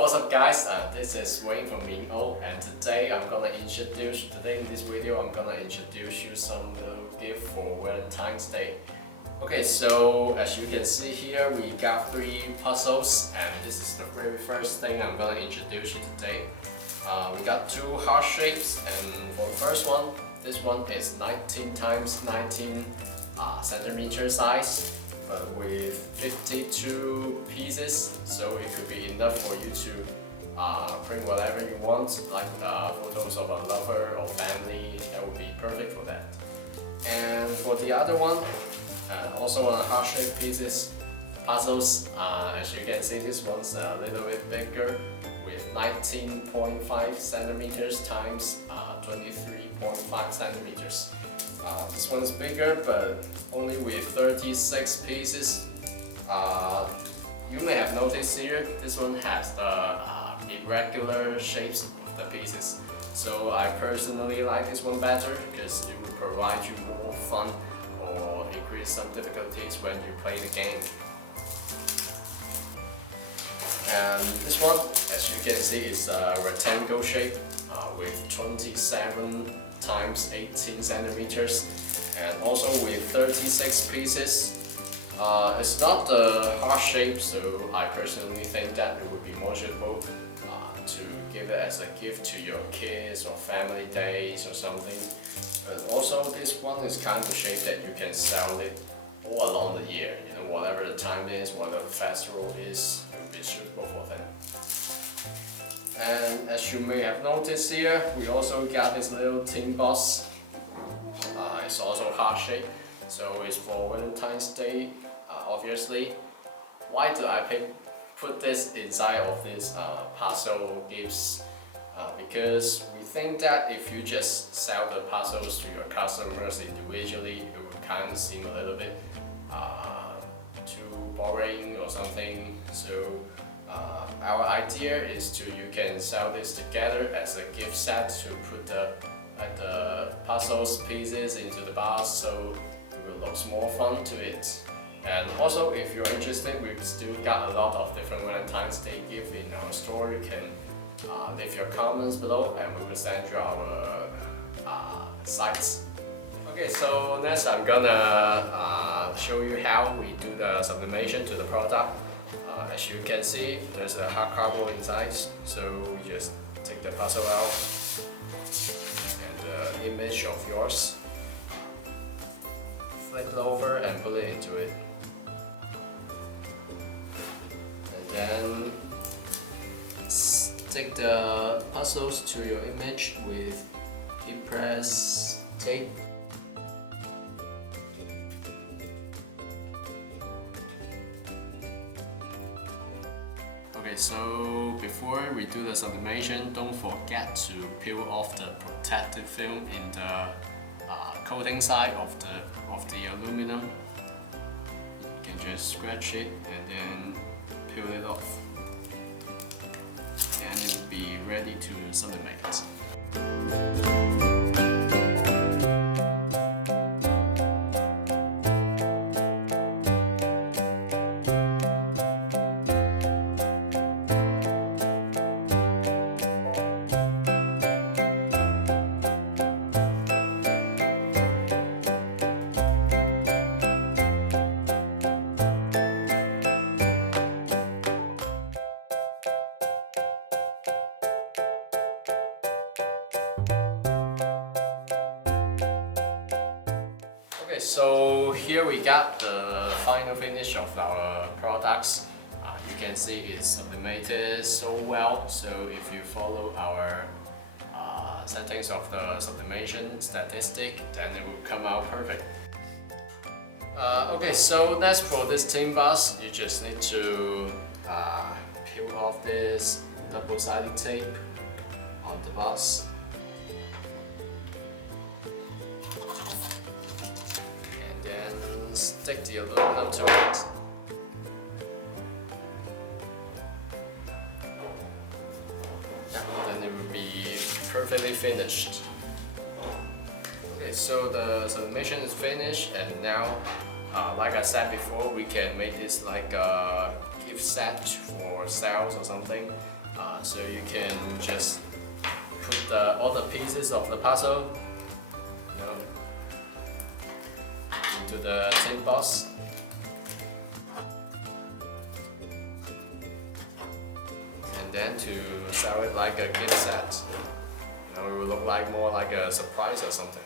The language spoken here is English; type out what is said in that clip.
What's up guys, this is Wayne from Mingo, and today in this video I'm gonna introduce you some little gift for Valentine's Day. Okay, so as you can see here, we got 3 puzzles, and this is the very first thing I'm gonna introduce you today. We got 2 heart shapes, and for the first one, this one is 19 times 19 centimeter size, but with 52 pieces, so it could be enough for you to print whatever you want, like photos of a lover or family. That would be perfect for that. And for the other one, also on heart-shaped puzzles, as you can see, this one's a little bit bigger with 19.5 centimeters times 23.5 centimeters. This one's bigger, but only with 36 pieces. You may have noticed here, this one has the irregular shapes of the pieces. So I personally like this one better because it will provide you more fun or increase some difficulties when you play the game. And this one, as you can see, is a rectangle shape with 27 times 18 centimeters and also with 36 pieces. It's not the heart shape, so I personally think that it would be more suitable to give it as a gift to your kids or family days or something. But also this one is kind of shape that you can sell it all along the year. You know, whatever the time is, whatever the festival is, it would be suitable for them. And as you may have noticed here, we also got this little tin box. It's also heart shape, so it's for Valentine's Day, obviously. Why do I put this inside of this puzzle gifts? Because we think that if you just sell the puzzles to your customers individually, it would kind of seem a little bit too boring or something. So our idea is you can sell this together as a gift set to put the puzzles pieces into the box, so it will look more fun to it. And also, if you're interested, we've still got a lot of different Valentine's Day gifts in our store. You can leave your comments below and we will send you our sites. Okay, so next I'm gonna show you how we do the sublimation to the product. As you can see, there's a hard cardboard inside, so we just take the puzzle out and the image of yours, flip it over and put it into it. And then stick the puzzles to your image with heat press tape. Okay, so before we do the sublimation, don't forget to peel off the protective film in the coating side of the aluminum. You can just scratch it and then peel it off, and it will be ready to sublimate. So here we got the final finish of our products. You can see it's sublimated so well, so if you follow our settings of the sublimation statistic, then it will come out perfect. Okay, so next for this tin box, you just need to peel off this double-sided tape on the box. Stick the aluminum to it. Then it will be perfectly finished. Okay, so the sublimation is finished, and now, like I said before, we can make this like a gift set for sales or something. So you can just put all the pieces of the puzzle, into the tin box. And then to sell it like a gift set, it will look like more like a surprise or something.